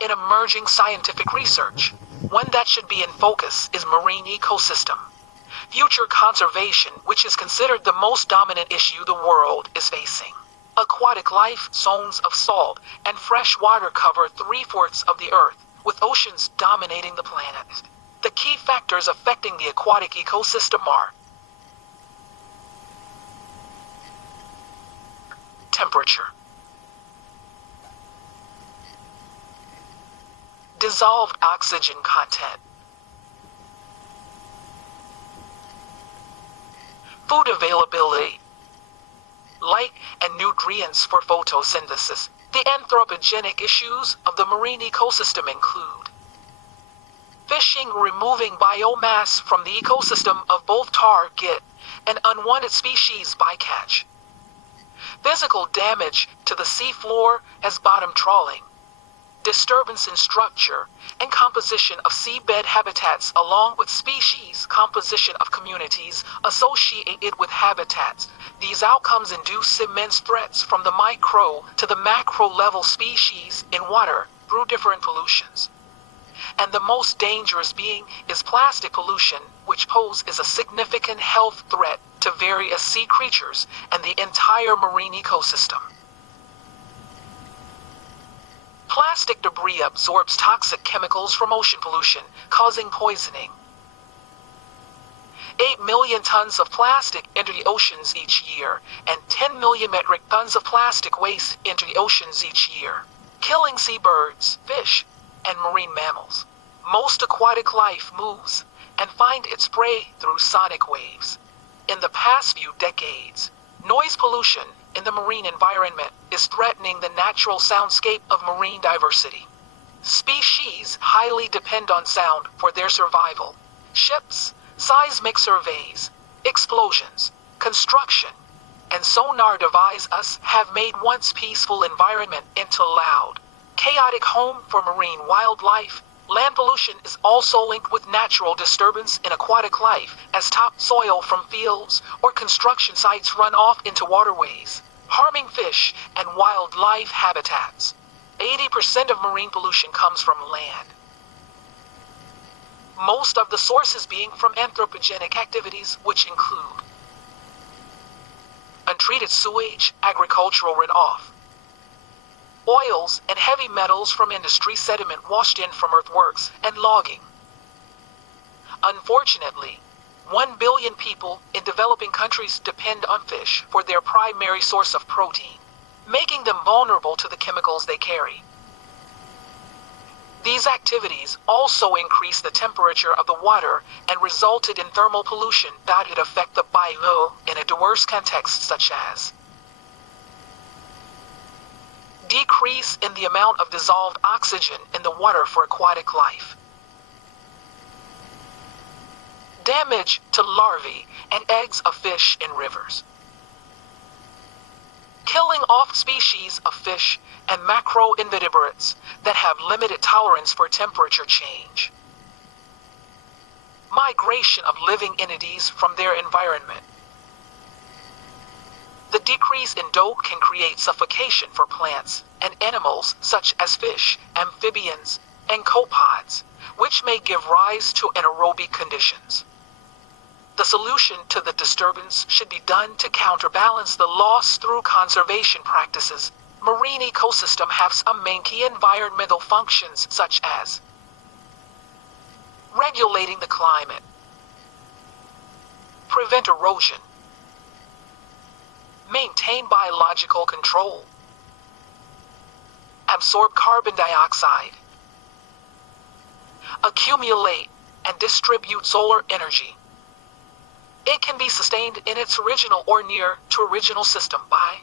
in emerging scientific research. One that should be in focus is marine ecosystem. Future conservation, which is considered the most dominant issue the world is facing. Aquatic life zones of salt and fresh water cover 3/4 of the Earth, with oceans dominating the planet. The key factors affecting the aquatic ecosystem are temperature, dissolved oxygen content, food availability, light and nutrients for photosynthesis. The anthropogenic issues of the marine ecosystem include fishing, removing biomass from the ecosystem of both target and unwanted species bycatch, physical damage to the seafloor as bottom trawling, disturbance in structure and composition of seabed habitats along with species composition of communities associated with habitats. These outcomes induce immense threats from the micro to the macro level species in water through different pollutions. And the most dangerous being is plastic pollution, which poses a significant health threat to various sea creatures and the entire marine ecosystem. Plastic debris absorbs toxic chemicals from ocean pollution, causing poisoning. 8 million tons of plastic enter the oceans each year, and 10 million metric tons of plastic waste enter the oceans each year, killing seabirds, fish, and marine mammals. Most aquatic life moves and finds its prey through sonic waves. In the past few decades, noise pollution in the marine environment is threatening the natural soundscape of marine diversity. Species highly depend on sound for their survival. Ships, seismic surveys, explosions, construction, and sonar devices have made once peaceful environment into loud, chaotic home for marine wildlife. Land pollution is also linked with natural disturbance in aquatic life as topsoil from fields or construction sites run off into waterways, harming fish and wildlife habitats. 80% of marine pollution comes from land, most of the sources being from anthropogenic activities, which include untreated sewage, agricultural runoff, oils and heavy metals from industry sediment washed in from earthworks and logging. Unfortunately, 1 billion people in developing countries depend on fish for their primary source of protein, making them vulnerable to the chemicals they carry. These activities also increase the temperature of the water and resulted in thermal pollution that would affect the bio in a diverse context such as decrease in the amount of dissolved oxygen in the water for aquatic life, damage to larvae and eggs of fish in rivers, killing off species of fish and macroinvertebrates that have limited tolerance for temperature change, migration of living entities from their environment. The decrease in DOE can create suffocation for plants and animals such as fish, amphibians, and copepods, which may give rise to anaerobic conditions. The solution to the disturbance should be done to counterbalance the loss through conservation practices. Marine ecosystem have some main key environmental functions such as regulating the climate, prevent erosion, maintain biological control, absorb carbon dioxide, accumulate and distribute solar energy. It can be sustained in its original or near to original system by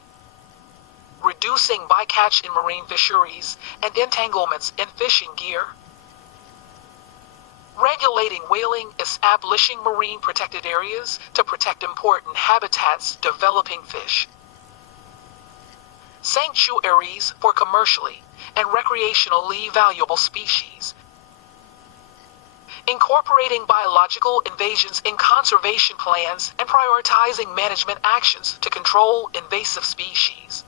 reducing bycatch in marine fisheries and entanglements in fishing gear, regulating whaling, establishing marine protected areas to protect important habitats, developing fish, sanctuaries for commercially and recreationally valuable species, incorporating biological invasions in conservation plans and prioritizing management actions to control invasive species,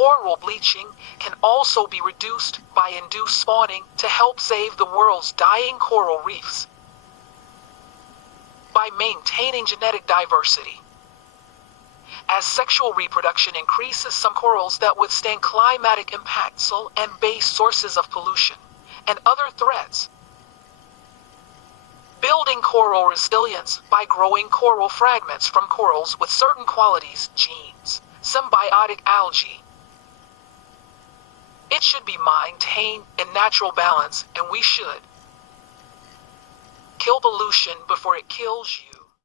Coral bleaching can also be reduced by induced spawning to help save the world's dying coral reefs. By maintaining genetic diversity. As sexual reproduction increases, some corals that withstand climatic impacts and base sources of pollution and other threats. Building coral resilience by growing coral fragments from corals with certain qualities, genes, symbiotic algae. It should be maintained in natural balance, and we should kill pollution before it kills you.